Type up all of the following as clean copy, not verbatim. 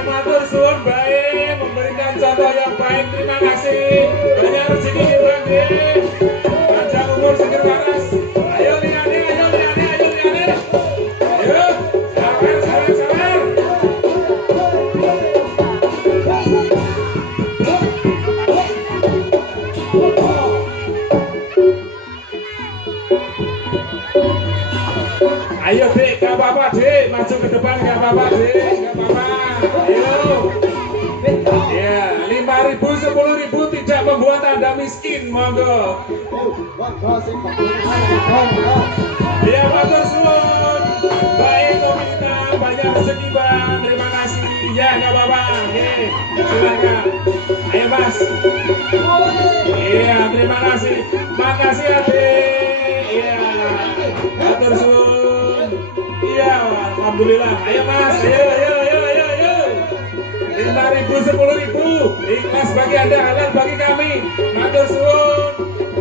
Matur suwun baik, memberikan contoh yang baik. Terima kasih. Banyak rezeki Bang. Panjang umur seger waras. Ayo liane, ayo liane, ayo liane. Ayo, sabar, sabar, sabar. Ayo Dek, gak apa-apa Dek, maju ke depan gak apa-apa Dek, gak apa-apa. Ayo. Ya, 5.000, 10.000 tidak membuat Anda miskin, monggo. Ya, matur suwun. Baik komunitas, banyak rezeki Bang. Terima kasih. Ya, gak apa-apa. Oke, silakan. Ayo Mas. Iya, terima kasih. Makasih Adik. Iya, matur suwun. Iya, alhamdulillah. Ayo Mas, ayo, ayo, ayo, ayo, ayo. 5.000, 10.000. Ikhlas bagi Anda, halal bagi kami. Matur suwun.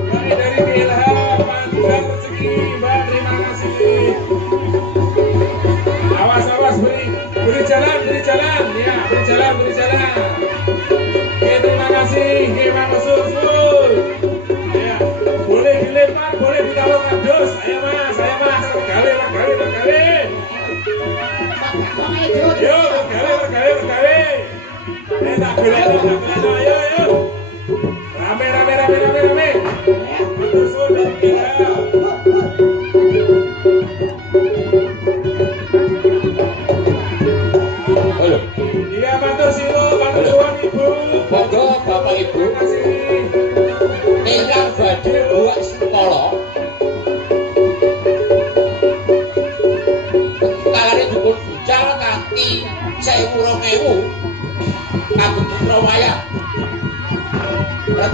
Baik dari Ilham, panjang rezeki, Mbak. Terima kasih. Awas, awas, beri jalan, beri jalan. Ya, beri jalan, beri jalan. Oke, terima kasih. Oke, matur suwun. Ya, boleh dilempar, boleh ditaruh kardus. Ayo Mas, ayo Mas. Tergawe, tergawe, tergawe. Yo, tergawe, tergawe, tergawe. Tak boleh, ayo, ayo. Rame, rame, rame, rame, rame. Matur suwun dari kita. Iya, matur siwun, matur suwun Ibu. Monggo Bapak Ibu. Terima kasih. Ingkang badhe buat sekolah. Kalane dipun bucal kanthi 1.000 kagem putra wayah.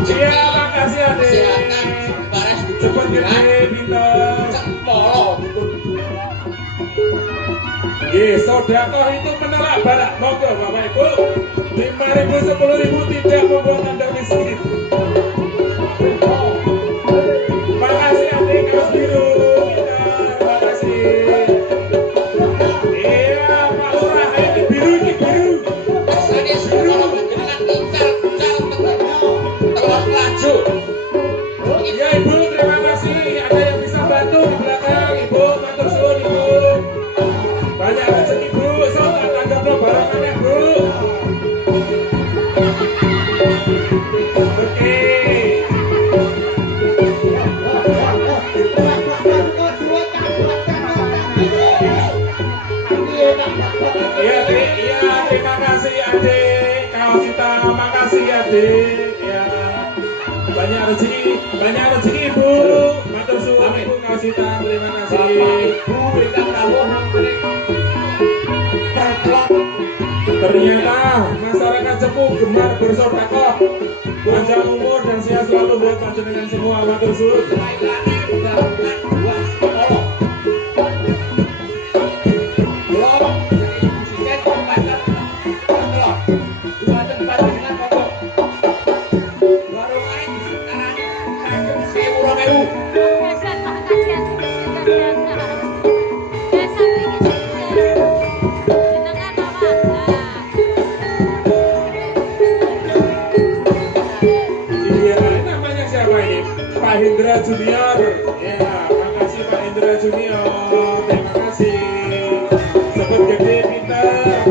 Iya, makasih Adik. Kesehatan paras Cepet gede, pinter. Cepolo dipun. Sodakoh itu menolak barak. Monggo Bapak Ibu. 5.000, 10.000 tidak membuat Anda miskin. Makasih Adik, kaos biru. Pinter, makasih. Iya, Pak Lurah, ini biru, ini biru. Asane sekolah panjenengan pinter telur laju. Iya Ibu, terima kasih. Ada yang bisa bantu di belakang Ibu. Matur suwun Ibu. Banyak rezeki Bu. Sok tak tanggapno barangannya Bu. Oke. Iya Dik, iya terima kasih Adik. Kaos hitam, makasih Adik. Ya. Banyak rezeki Ibu. Matur suwun Ibu kaos hitam, terima kasih. Ibu ingkang rawuh Ternyata masyarakat Cepu gemar bersedekah. Panjang umur dan sehat selalu buat panjenengan semua. Matur suwun. Iya, namanya siapa ini? Pak Hendra Junior. Ya, makasih Pak Hendra Junior. Terima kasih. Sebut gede pinter.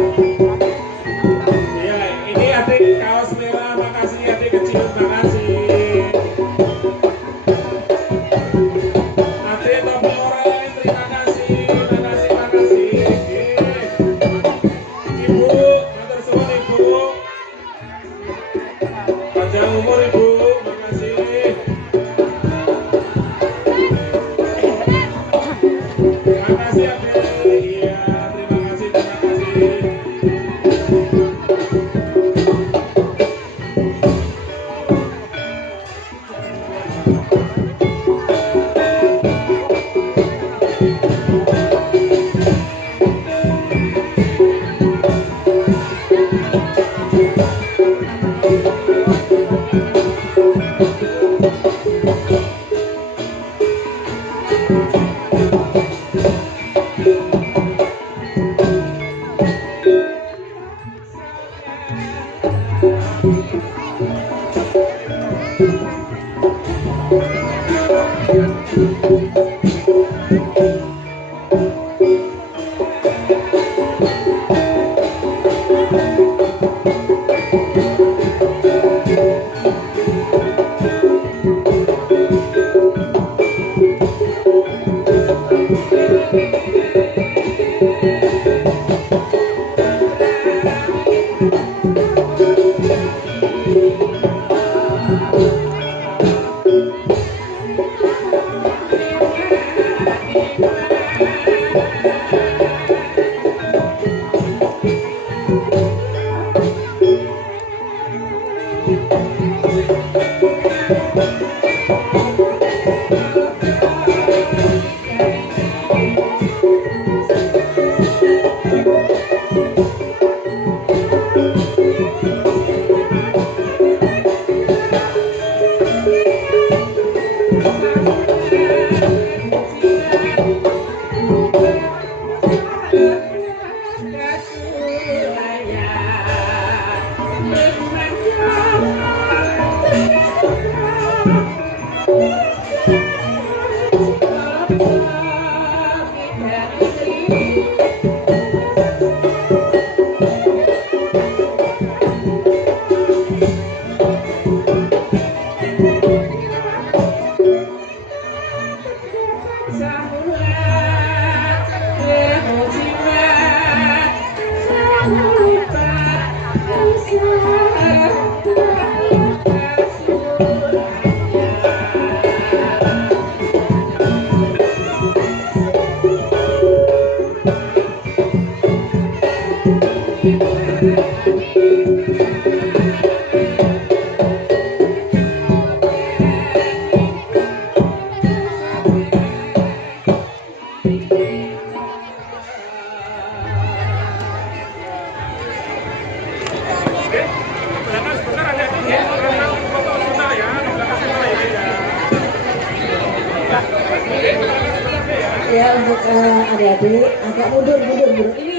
Ya, ini Adik kaos merah. Makasih Adik kecil. Makasih. Adik topi oranye. Terima kasih. Makasih, makasih. Oke. Ibu, matur suwun Ibu. Panjang umur Ibu. Makasih. Ya untuk adik-adik agak mundur. Ini